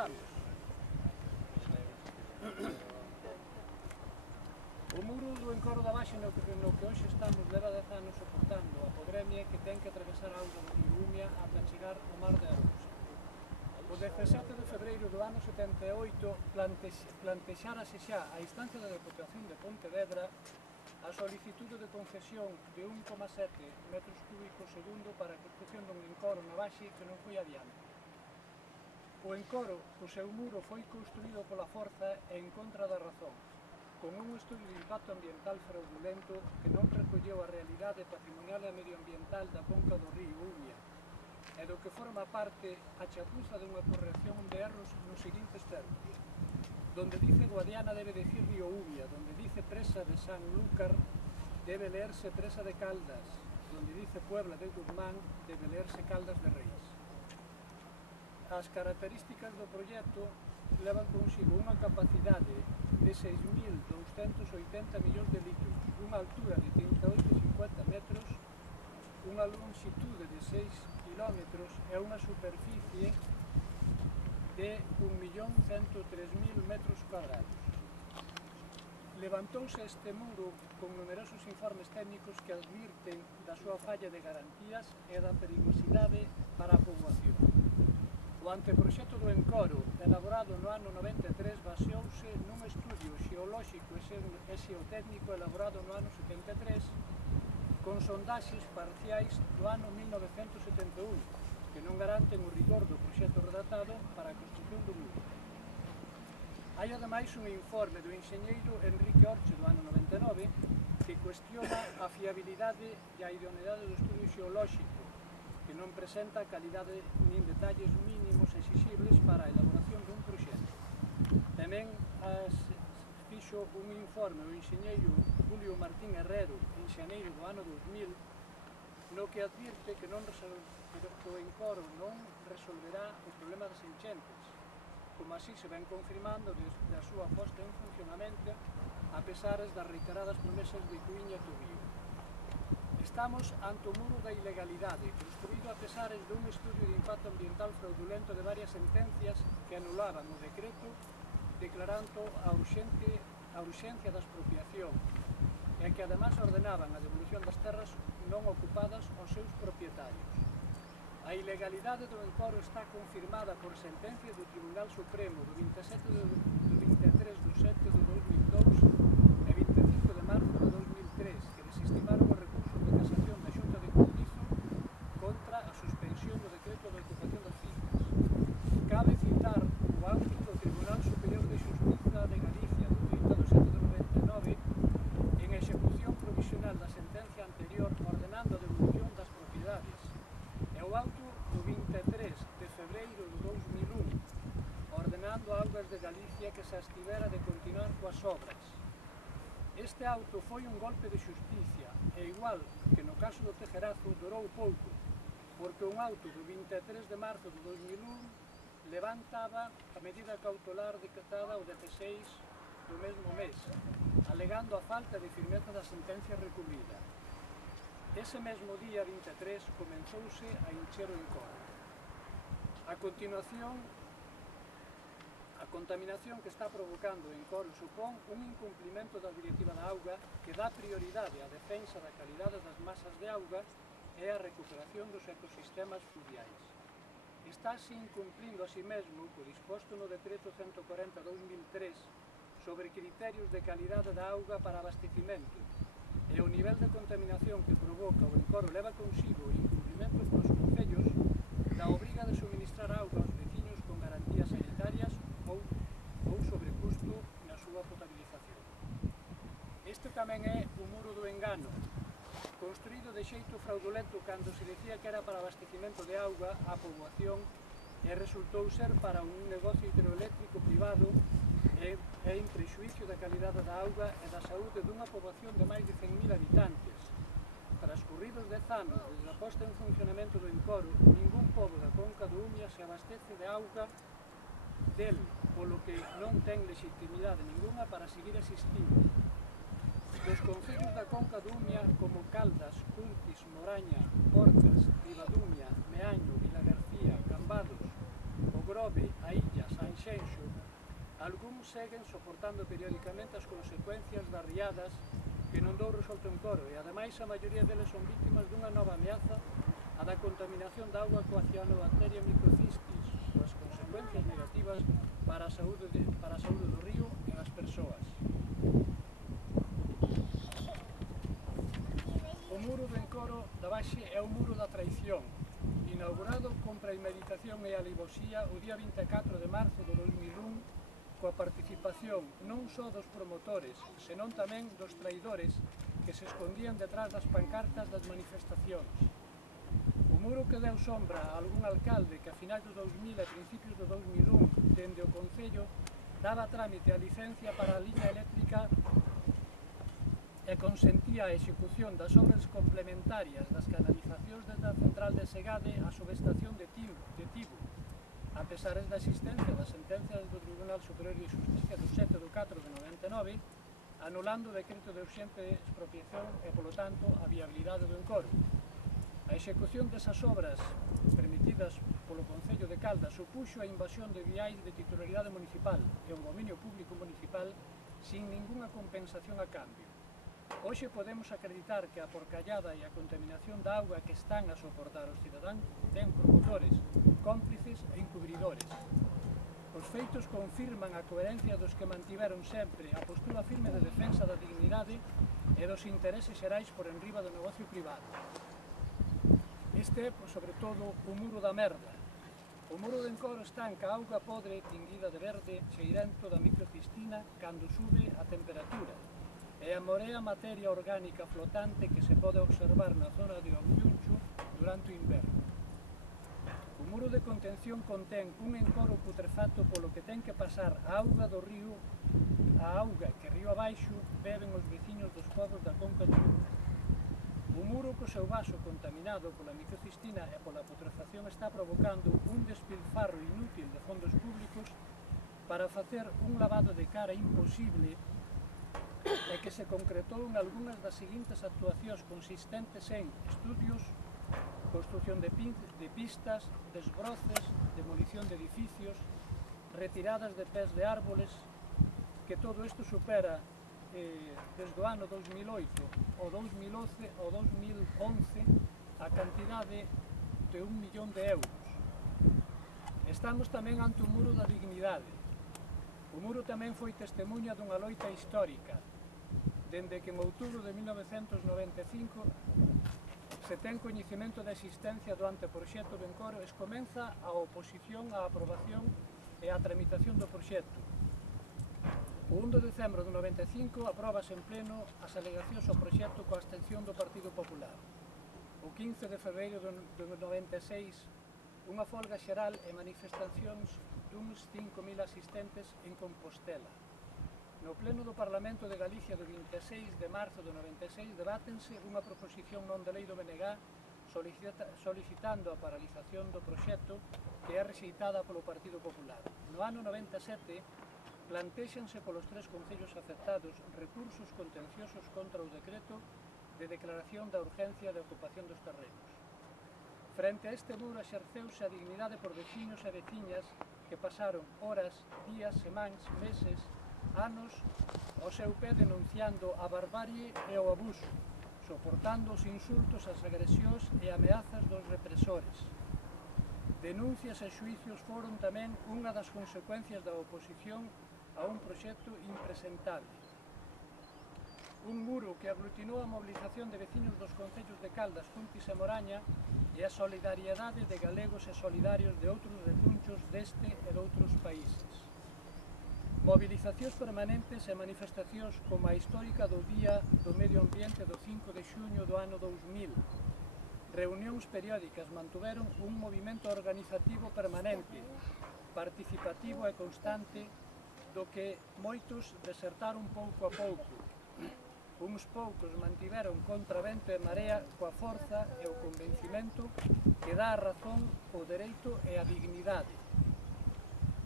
comezamos. O muro do encoro da Baixa no que hoxe estamos leva 10 anos soportando a podremia que ten que atravesar a auga do río Umia ata chegar ao mar de Arousa. O 17 de febreiro do ano 78 plantexárase xa a instancia da Deputación de Pontevedra a solicitude de concesión de 1,7 metros cúbicos segundo para a construción dun encoro na Baixa que non foi adiante. O encoro, o seu muro, foi construído pola forza e en contra das razóns, con un estudio de impacto ambiental fraudulento que non recolleu a realidade patrimonial e medioambiental da conca do río Umia, e do que forma parte a chapuza dunha corrección de erros nos seguintes termos. Donde dice Guadiana debe decir río Umia, donde dice presa de Sanlúcar debe leerse presa de Caldas, donde dice Puebla de Guzmán debe leerse Caldas de Reis. As características do proxecto levan consigo unha capacidade de 6.280 millóns de litros, unha altura de 38,50 metros, unha longitude de 6 kilómetros e unha superficie de 1.103.000 metros cuadrados. Levantouse este muro con numerosos informes técnicos que advirten da súa falla de garantías e da perigosidade para a poboación. O anteproxecto do encoro, elaborado no ano 93, baseouse nun estudio xeolóxico e xeotécnico elaborado no ano 73 con sondaxes parciais do ano 1971, que non garanten o rigor do proxecto redactado para a construción do muro. Hai ademais un informe do enxeñeiro Enrique Orche do ano 99 que cuestiona a fiabilidade e a idoneidade do estudio xeolóxico, que non presenta calidade nin detalles mínimos exixibles para a elaboración dun proxecto. Tamén fixo un informe o enxeñeiro Julio Martín Herrero en xaneiro do ano 2000 no que advirte que o encoro non resolverá o problema das enchentes, como así se ven confirmando desde a súa posta en funcionamento a pesares das reiteradas promesas de Cuíña e Tobío. Estamos ante o muro da ilegalidade, construído a pesares dun estudio de impacto ambiental fraudulento de varias sentencias que anulaban o decreto declarando a urxencia da expropiación e que además ordenaban a devolución das terras non ocupadas aos seus propietarios. A ilegalidade do encoro está confirmada por sentencias do Tribunal Supremo do 23 de 7 de 2002 e 25 de marzo de 2003, que desestimaron os recursos de casación da Xunta de Cortizo contra a suspensión do decreto de ocupación das fincas. Cabe citar o auto do Tribunal Superior de Xustiza de Galicia do 30 de 7 de 99 en execución provisional da sentencia anterior ordenando a devolución das propiedades e o auto do 23 de febreiro de 2001 ordenando a Augas de Galicia que se abstivera de continuar coas obras. Este auto foi un golpe de xusticia e igual que no caso do Tejerazo durou pouco, porque un auto do 23 de marzo de 2001 levantaba a medida cautelar decretada o 16 do mesmo mes, alegando a falta de firmeza da sentencia recurrida. Ese mesmo día 23 comenzouse a encher o encoro. A continuación, a contaminación que está provocando o encoro supón un incumplimento da Directiva da Auga que dá prioridade á defensa da calidade das masas de auga e a recuperación dos ecosistemas fluviais. Estáse incumplindo a si mesmo o disposto no Decreto 140/2003 sobre criterios de calidade da auga para abastecimento e o nivel de contaminación que provoca o encoro leva consigo incumplimentos nos concellos da obriga de suministrar auga aos veciños con garantías sanitarias ou sobrecusto na súa potabilización. Este tamén é o muro do engano, construído de xeito fraudulento cando se decía que era para abastecimento de auga á poboación e resultou ser para un negocio hidroeléctrico privado e en prexuicio da calidade da auga e da saúde dunha poboación de máis de 100.000 habitantes. Transcurridos 10 anos desde a posta en funcionamento do encoro, ningún pobo da conca do Umia se abastece de auga del, polo que non ten legitimidade ninguna para seguir existindo. Dos concellos da conca do Umia como Caldas, Cuntis, Moraña, Portas, Ribadumia, Meaño, Vilagarcía, Cambados, O Grove, A Illa, San seguen soportando periódicamente as consecuencias das riadas que non dou resolto en Coro e ademais a maioría deles son vítimas dunha nova ameaza, a da contaminación da auga coa cianobacteria microcistis, coas consecuencias negativas para a saúde do río e das persoas. O muro de Encoro da Baxe é o muro da traición, inaugurado con premeditación e alivosía o día 24 de marzo do 2001, coa participación non só dos promotores, senón tamén dos traidores que se escondían detrás das pancartas das manifestacións. O muro que deu sombra a algún alcalde que a finais do 2000 e principios do 2001, dende o Concello, daba trámite a licencia para a liña eléctrica e consentía a execución das obras complementarias das canalizacións desde a central de Segade á subestación de Tibo, a pesar da existencia das sentencias do Tribunal Superior de Xusticia do 7 de 4 de 99, anulando o decreto de urxente expropiación e, polo tanto, a viabilidade do Encoro. A execución desas obras permitidas polo Concello de Caldas supuxo a invasión de viais de titularidade municipal e un dominio público municipal sin ningunha compensación a cambio. Hoxe podemos acreditar que a porcallada e a contaminación da auga que están a soportar os cidadáns ten promotores, cómplices e encubridores. Os feitos confirman a coherencia dos que mantiveron sempre a postura firme de defensa da dignidade e dos intereses xerais por enriba do negocio privado. Este é, sobre todo, o muro da merda. O muro de Encoro estanca a auga podre tinguida de verde cheirento da microcistina cando sube a temperatura e amorea materia orgánica flotante que se pode observar na zona de Ouriuncho durante o inverno. O muro de contención contén un encoro putrefacto polo que ten que pasar a auga do río, a auga que río abaixo beben os veciños dos povos da conca do Lugo. O muro co seu vaso contaminado pola microcistina e pola putrefacción está provocando un despilfarro inútil de fondos públicos para facer un lavado de cara imposible e que se concretou en algunhas das seguintes actuacións consistentes en estudios, construción de pistas, desbroces, demolición de edificios, retiradas de pés de árboles, que todo isto supera desde o ano 2008 ao 2011 a cantidade de 1 millón de euros. Estamos tamén ante un muro da dignidade. O muro tamén foi testemunha dunha loita histórica, dende que en outubro de 1995 se ten coñecemento da existencia do anteproxecto de Encoro e comeza a oposición á aprobación e á tramitación do proxecto. O 1 de decembro de 95 apróbase en pleno as alegacións ao proxecto coa abstención do Partido Popular. O 15 de febreiro de 96, unha folga xeral e manifestacións duns 5.000 asistentes en Compostela. No pleno do Parlamento de Galicia do 26 de marzo de 96 debátense unha proposición non de lei do BNG solicitando a paralización do proxecto que é rexeitada polo Partido Popular. No ano 97 plantéxanse polos tres concellos afectados recursos contenciosos contra o decreto de declaración da urgencia de ocupación dos terrenos. Frente a este muro exerceuse a dignidade por veciños e veciñas que pasaron horas, días, semáns, meses, anos ao seu pé denunciando a barbarie e o abuso, soportando os insultos, as agresións e ameazas dos represores. Denuncias e xuicios foron tamén unha das consecuencias da oposición a un proxecto impresentable. Un muro que aglutinou a mobilización de veciños dos concellos de Caldas, Cuntis e Moraña e a solidariedade de galegos e solidarios de outros recunchos deste e de outros países. Movilizacións permanentes e manifestacións como a histórica do Día do Medio Ambiente do 5 de xuño do ano 2000. Reunións periódicas mantuveron un movimento organizativo permanente, participativo e constante do que moitos desertaron pouco a pouco. Uns poucos mantiveron contra vento e marea coa forza e o convencimento que dá a razón, o dereito e a dignidade.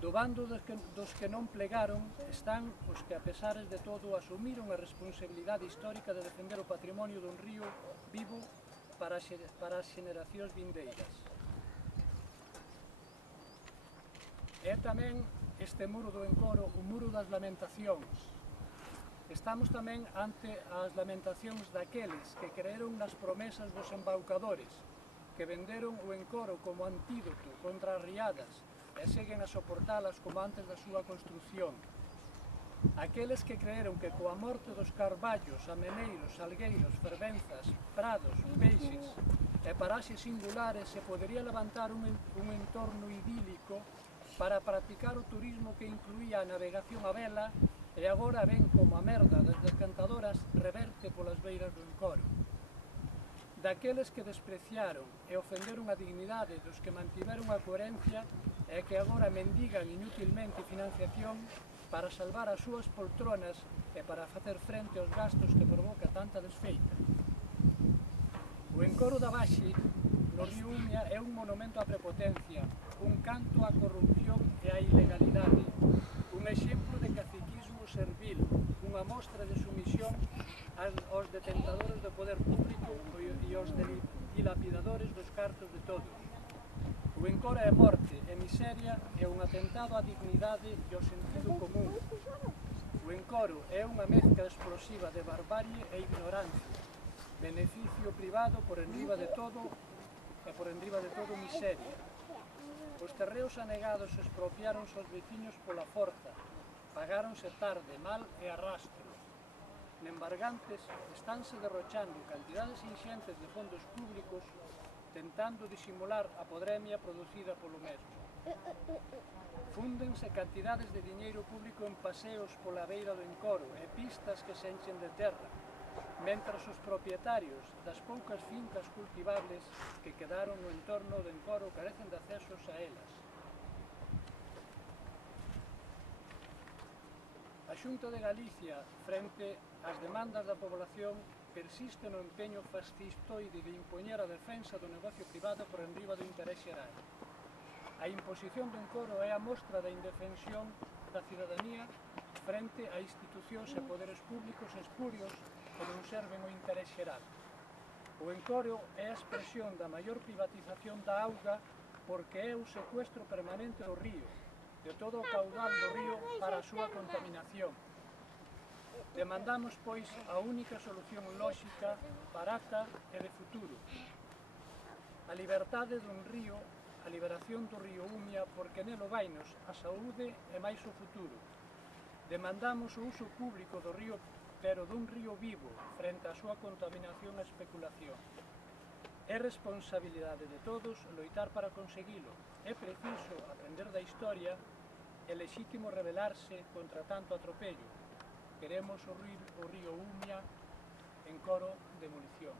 Do bando dos que non plegaron están os que, a pesares de todo, asumiron a responsabilidade histórica de defender o patrimonio dun río vivo para as xeracións vindeiras. É tamén este muro do Encoro o muro das lamentacións. Estamos tamén ante as lamentacións daqueles que creeron nas promesas dos embaucadores, que venderon o Encoro como antídoto contra as riadas e seguen a soportalas como antes da súa construción. Aqueles que creeron que coa morte dos carballos, ameneiros, salgueiros, fervenzas, prados, peixes e paraxes singulares se podería levantar un entorno idílico para practicar o turismo que incluía a navegación a vela e agora ven como a merda das descantadoras reverte polas beiras do Encoro. Daqueles que despreciaron e ofenderon a dignidade dos que mantiveron a coherencia e que agora mendigan inutilmente financiación para salvar as súas poltronas e para facer frente aos gastos que provoca tanta desfeita. O Encoro da Vaxe, no río Umia, é un monumento á prepotencia, un canto á corrupción e á ilegalidade, un exemplo de caciquismo servil, unha mostra de sumisión aos detentadores do poder público e aos dilapidadores dos cartos de todos. O Encoro é morte, é miseria, é un atentado á dignidade e ao sentido común. O Encoro é unha mezcla explosiva de barbarie e ignorancia, beneficio privado por enriba de todo e por enriba de todo miseria. Os terreos anegados expropiáronse aos veciños pola forza, pagáronse tarde, mal e arrastro. Nembargantes estánse derrochando cantidades inxentes de fondos públicos tentando disimular a podremia producida polo mesmo. Fúndense cantidades de diñeiro público en paseos pola beira do Encoro e pistas que se enchen de terra, mentras os propietarios das poucas fincas cultivables que quedaron no entorno do Encoro carecen de accesos a elas. A Xunta de Galicia, frente ás demandas da población, persiste no empeño fascistoide de impoñer a defensa do negocio privado por enriba do interés xeral. A imposición do Encoro é a mostra da indefensión da cidadanía frente a institucións e poderes públicos espurios que non serven o interés xeral. O Encoro é a expresión da maior privatización da auga porque é o secuestro permanente do río, de todo o caudal do río para a súa contaminación. Demandamos, pois, a única solución lóxica, barata e de futuro. A liberdade dun río, a liberación do río Umia, porque nelo vainos a saúde e máis o futuro. Demandamos o uso público do río, pero dun río vivo, frente á súa contaminación e especulación. É responsabilidade de todos loitar para conseguilo. É preciso aprender da historia e lexítimo rebelarse contra tanto atropello. Queremos o río Umia, Encoro, demolición.